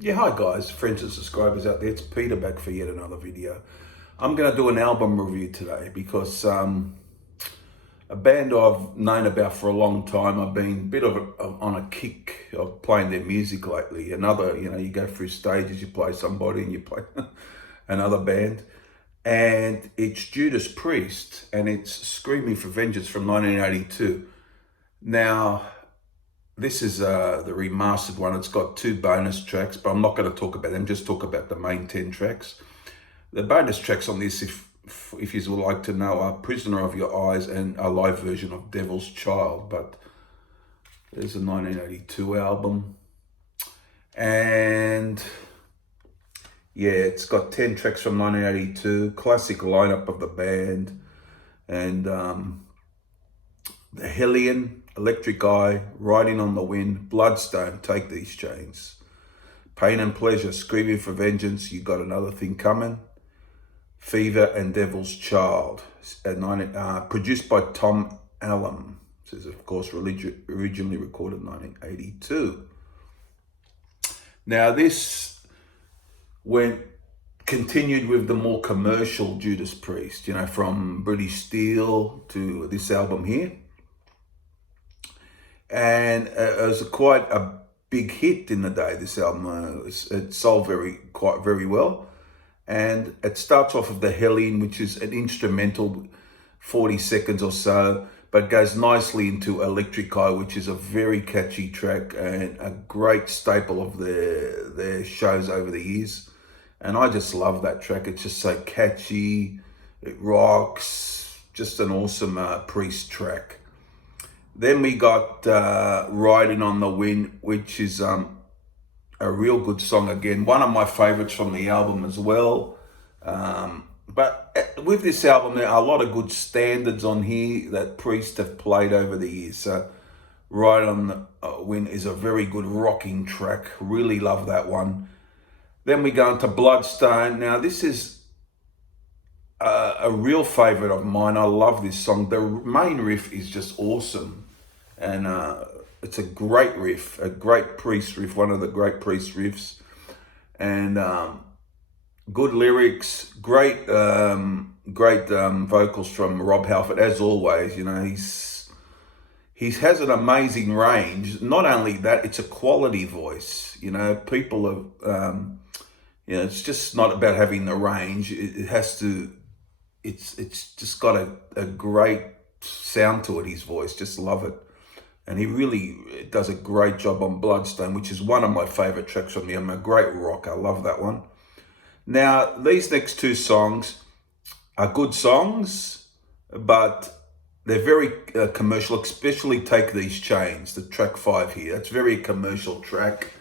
Yeah, hi guys, friends and subscribers out there. It's Peter back for yet another video. I'm going to do an album review today because a band I've known about for a long time. I've been a bit on a kick of playing their music lately. You go through stages, you play somebody and you play another band. And it's Judas Priest and it's Screaming for Vengeance from 1982. Now, this is the remastered one. It's got 2 bonus tracks, but I'm not going to talk about them. Just talk about the main 10 tracks. The bonus tracks on this, if you would like to know, are "Prisoner of Your Eyes" and a live version of "Devil's Child." But there's a 1982 album, and yeah, it's got 10 tracks from 1982. Classic lineup of the band, and the Hellion, Electric Eye, Riding on the Wind, Bloodstone, Take These Chains, Pain and Pleasure, Screaming for Vengeance, You Got Another Thing Coming, Fever, and Devil's Child. Produced by Tom Allen. This is, of course, originally recorded in 1982. Now, this continued with the more commercial Judas Priest, from British Steel to this album here. And it was quite a big hit in the day, this album. It sold quite very well. And it starts off with the Hellion, which is an instrumental, 40 seconds or so, but goes nicely into Electric Eye, which is a very catchy track and a great staple of their shows over the years. And I just love that track. It's just so catchy, it rocks, just an awesome Priest track. Then we got Riding on the Wind, which is a real good song again. One of my favorites from the album as well. But with this album, there are a lot of good standards on here that Priest have played over the years. So Riding on the Wind is a very good rocking track. Really love that one. Then we go into Bloodstone. Now this is a real favorite of mine. I love this song. The main riff is just awesome. And it's a great riff, a great Priest riff, one of the great Priest riffs. And good lyrics, great vocals from Rob Halford, as always. He has an amazing range. Not only that, it's a quality voice. People have, it's just not about having the range. It has to, it's just got a great sound to it, his voice. Just love it. And he really does a great job on Bloodstone, which is one of my favorite tracks from the album. A great rock. I love that one. Now, these next 2 songs are good songs, but they're very commercial, especially Take These Chains, the track 5 here. It's very commercial track,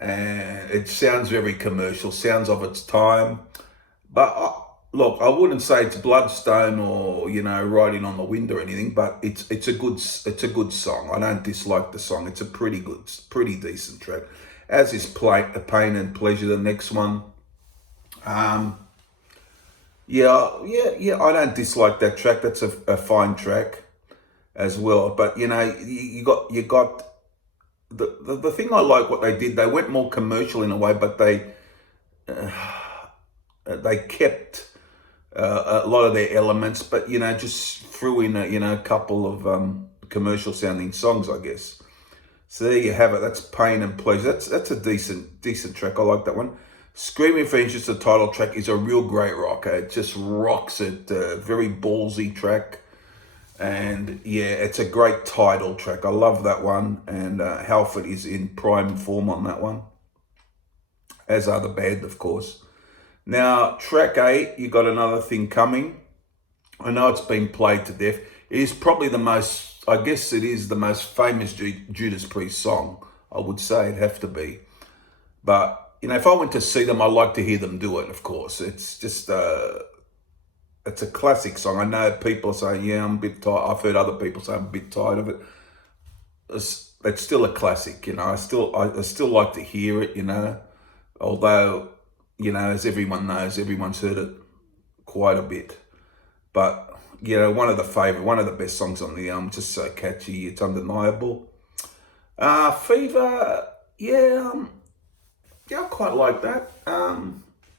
and it sounds very commercial, sounds of its time. But look, I wouldn't say it's Bloodstone or Riding on the Wind or anything, but it's a good song. I don't dislike the song. It's a pretty decent track. As is Pain and Pleasure, the next one. Yeah. I don't dislike that track. That's a fine track as well. But you got the thing I like what they did. They went more commercial in a way, but they kept a lot of their elements, but just threw in a couple of commercial sounding songs, I guess. So there you have it. That's Pain and Pleasure. That's a decent track. I like that one. Screaming for Vengeance, the title track, is a real great rocker. It just rocks it. Very ballsy track. And yeah, it's a great title track. I love that one. And Halford is in prime form on that one, as are the band, of course. Now, track 8, You Got Another Thing Coming. I know it's been played to death. It is probably the most famous Judas Priest song. I would say it'd have to be. But, if I went to see them, I'd like to hear them do it, of course. It's just, it's a classic song. I know people are saying, yeah, I'm a bit tired. I've heard other people say I'm a bit tired of it. It's still a classic, I still like to hear it, although, as everyone knows, everyone's heard it quite a bit. But, one of the best songs on the album, just so catchy, it's undeniable. Fever, yeah, Yeah, I quite like that.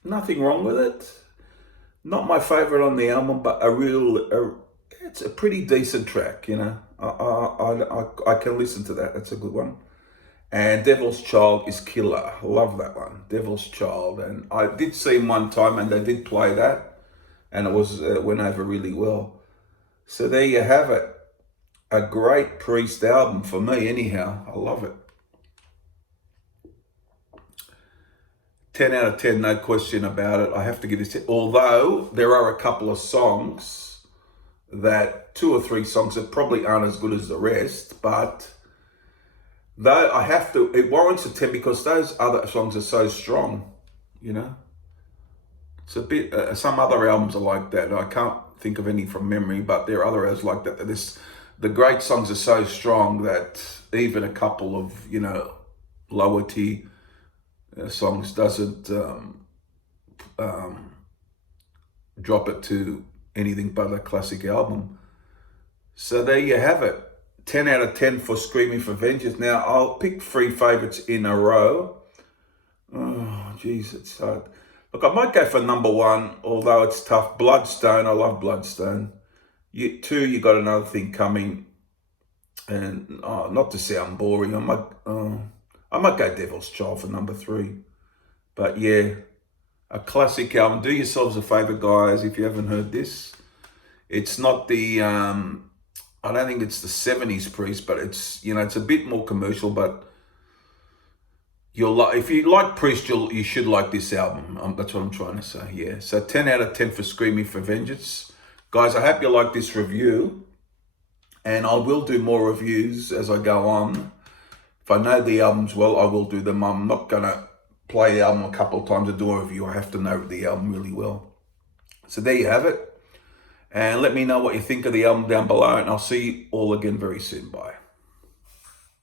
Nothing wrong with it. Not my favorite on the album, but it's a pretty decent track. You know, I can listen to that. That's a good one. And Devil's Child is killer. Love that one, Devil's Child. And I did see him one time, and they did play that, and it went over really well. So there you have it. A great Priest album for me, anyhow. I love it. 10 out of 10, no question about it. I have to give this. Although there are a couple of songs that, 2 or 3 songs that probably aren't as good as the rest, but though it warrants a 10 because those other songs are so strong, you know. It's a bit, some other albums are like that. I can't think of any from memory, but there are other albums like that. The great songs are so strong that even a couple of, lower tier songs doesn't drop it to anything but a classic album. So there you have it. 10 out of 10 for Screaming for Vengeance. Now, I'll pick 3 favourites in a row. Oh, jeez, it's hard. Look, I might go for number 1, although it's tough. Bloodstone, I love Bloodstone. 2, You Got Another Thing Coming. And not to sound boring, I might go Devil's Child for number 3. But yeah, a classic album. Do yourselves a favour, guys, if you haven't heard this. It's not the, I don't think it's the 70s Priest, but it's, it's a bit more commercial, but if you like Priest, you should like this album. That's what I'm trying to say, yeah. So 10 out of 10 for Screaming for Vengeance. Guys, I hope you like this review, and I will do more reviews as I go on. If I know the albums well, I will do them. I'm not going to play the album a couple of times to do a review. I have to know the album really well. So there you have it. And let me know what you think of the album down below, and I'll see you all again very soon. Bye.